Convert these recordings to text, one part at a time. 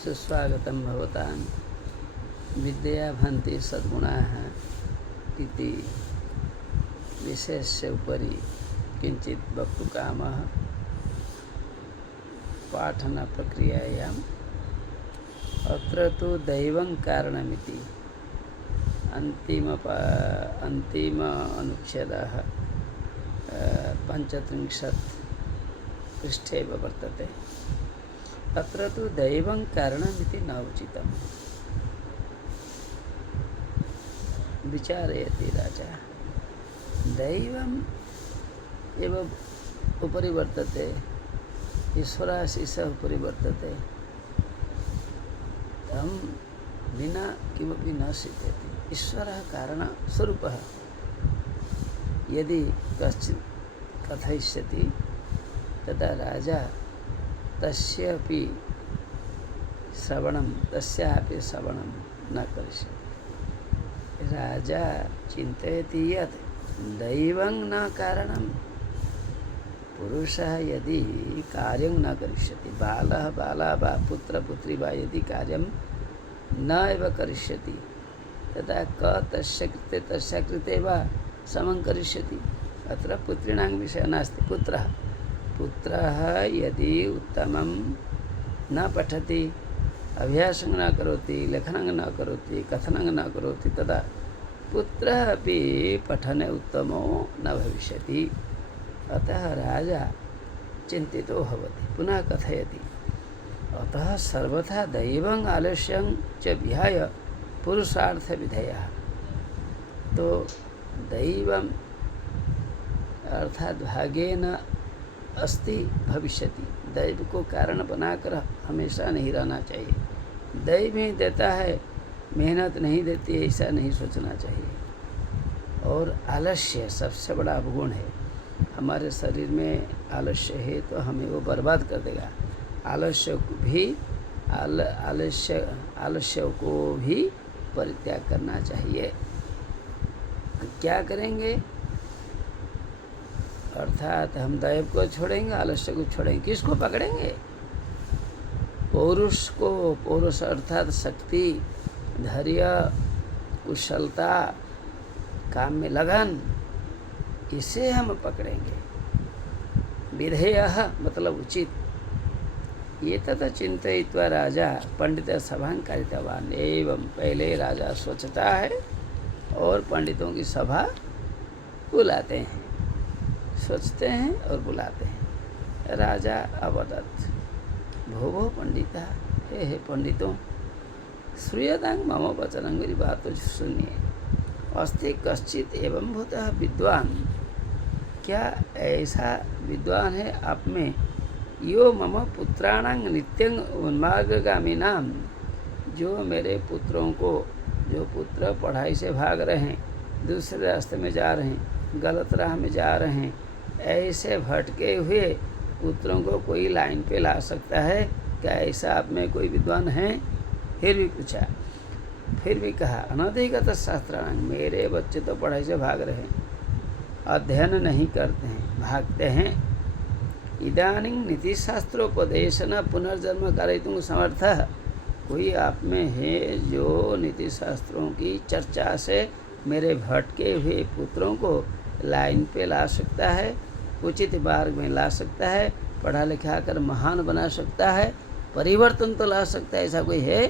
सुस्वागतं भवतां विद्या भन्ति सद्गुणाः इति विषयस्य उपरि किञ्चित् वक्तुकामः। पाठनप्रक्रियायाम् अत्र तु दैवं कारणमिति अन्तिम अनुच्छेदः 35 पृष्ठे वर्तते। अत्र तु दैवं कारणमिति न उचितम्। विचारयति राजा, दैवम् एव उपरि वर्तते, ईश्वराशीषः उपरि वर्तते, तं विना किमपि न सिद्ध्यति। ईश्वरः कारणस्वरूपः। यदि कश्चित् कथयिष्यति तदा राजा तस्यापि श्रवणं न करिष्यति। राजा चिन्तयति यत् दैवं न कारणं। पुरुषः यदि कार्यं न करिष्यति, बालः बाला वा पुत्रपुत्री वा यदि कार्यं न एव करिष्यति, तदा तस्य कृते वा समं करिष्यति। अत्र पुत्रीणां विषयः नास्ति। पुत्रः यदि उत्तमं न पठति, अभ्यासं न करोति, लेखनं न करोति, कथनं न करोति, तदा पुत्रः अपि पठने उत्तमो न भविष्यति। अतः राजा चिन्तितो भवति, पुनः कथयति, अतः सर्वथा दैवं आलस्यं च विहाय पुरुषार्थ विधेयः। तो दैवं अर्थात भाग्येन अस्ति भविष्यति। दैव को कारण बनाकर हमेशा नहीं रहना चाहिए। दैव ही देता है, मेहनत नहीं देती, ऐसा नहीं सोचना चाहिए। और आलस्य सबसे बड़ा अवगुण है। हमारे शरीर में आलस्य है तो हमें वो बर्बाद कर देगा। आलस्य को भी परित्याग करना चाहिए। क्या करेंगे? अर्थात हम दैव को छोड़ेंगे, आलस्य को छोड़ेंगे, किसको पकड़ेंगे? पौरुष अर्थात शक्ति, धैर्य, कुशलता, काम में लगन, इसे हम पकड़ेंगे। विधेयः मतलब उचित। ये तथा चिंतयित्वा राजा पंडित सभां कारितवान्। एवं पहले राजा सोचता है और पंडितों की सभा बुलाते हैं, सोचते हैं और बुलाते हैं। राजा अवदत्, भो पंडिता, हे पंडितों, श्रूयतां मम वचनं, मेरी बात तो सुनिए। अस्ति कश्चित् एवं भूतः विद्वान, क्या ऐसा विद्वान है आप में, यो मम पुत्राणां नित्यं उन्मार्गगामिनां, जो मेरे पुत्रों को, जो पुत्र पढ़ाई से भाग रहे हैं, दूसरे रास्ते में जा रहे हैं, गलत राह में जा रहे हैं, ऐसे भटके हुए पुत्रों को कोई लाइन पे ला सकता है? क्या ऐसा आप में कोई विद्वान है? फिर भी पूछा, फिर भी कहा, अनधिगत शास्त्राणां, मेरे बच्चे तो पढ़ाई से भाग रहे हैं, अध्ययन नहीं करते हैं, भागते हैं। इदानीं नीतिशास्त्रोपदेशन पुनर्जन्म कारयितुं समर्थः, कोई आप में है जो नीति शास्त्रों की चर्चा से मेरे भटके हुए पुत्रों को लाइन पे ला सकता है, उचित मार्ग में ला सकता है, पढ़ा लिखा कर महान बना सकता है, परिवर्तन तो ला सकता है? ऐसा कोई है?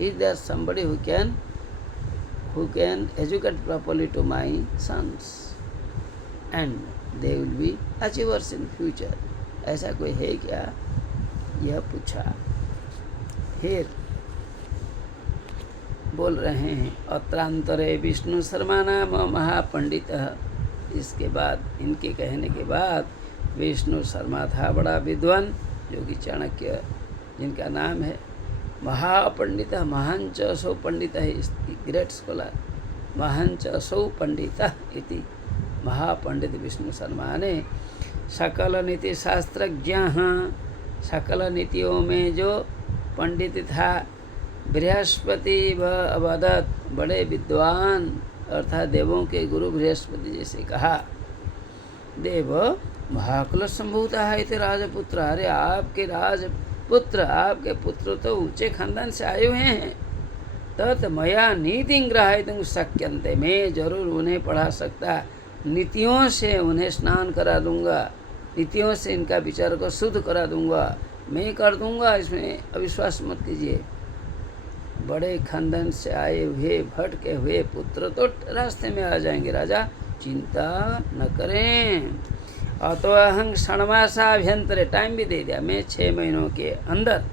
Is there somebody who can educate properly to my sons and they will be achievers in future? ऐसा कोई है क्या? यह पूछा। फिर बोल रहे हैं, अत्रांतरे विष्णु शर्मा नाम महापंडितः। इसके बाद, इनके कहने के बाद, विष्णु शर्मा था बड़ा विद्वान, जो कि चाणक्य जिनका नाम है, महापंडितः, महान च असौ पंडितः, ग्रेट स्कॉलर, महान च असौ पंडितः इति। महापंडित विष्णु शर्मा ने सकल नीति शास्त्रज्ञ, सकल नीतियों में जो पंडित था, बृहस्पति अवदत्, बड़े विद्वान अर्थात देवों के गुरु बृहस्पति जैसे कहा। देव महाकुल संभूता है इति राजपुत्र, अरे आपके पुत्र, आपके पुत्र तो ऊंचे खानदान से आए हुए हैं। तत् मया नीति ग्रहायितुं शक्यन्ते, मैं जरूर उन्हें पढ़ा सकता, नीतियों से उन्हें स्नान करा दूंगा, नीतियों से इनका विचार को शुद्ध करा दूंगा, मैं कर दूंगा, इसमें अविश्वास मत कीजिए। बड़े खानदान से आए हुए भटके हुए पुत्र तो रास्ते में आ जाएंगे, राजा चिंता न करें। अतो अहं षण्मासाभ्यंतरे, टाइम भी दे दिया, मैं 6 महीनों के अंदर,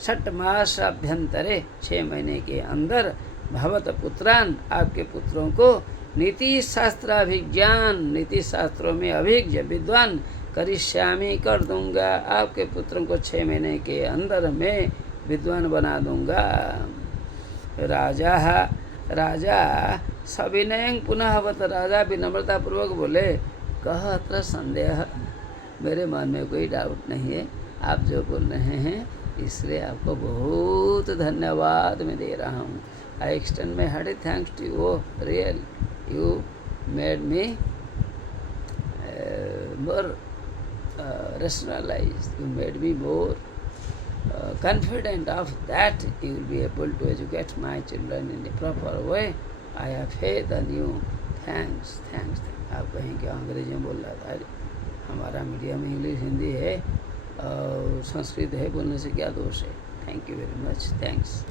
6 मास अभ्यंतरे, 6 महीने के अंदर भवत पुत्रान, आपके पुत्रों को नीति शास्त्राभिज्ञान, नीति शास्त्रों में अभिज्ञ विद्वान करिष्यामि, कर दूंगा। आपके पुत्रों को 6 महीने के अंदर मैं विद्वान बना दूंगा। राजा सविनयं पुनः अवत, राजा विनम्रता पूर्वक बोले, कह अत्र संदेह, मेरे मन में कोई डाउट नहीं है, आप जो बोल रहे हैं इसलिए आपको बहुत धन्यवाद मैं दे रहा हूँ। I extend my hearty thanks to you, real you made me more rationalized, you made me more confident of that you will be able to educate my children in the proper way. I have faith in you. Thanks. आप कहीं क्या अंग्रेजी में बोल रहा था, हमारा medium English Hindi है और संस्कृत है, बोलने से क्या दोष है। Thank you very much, thanks.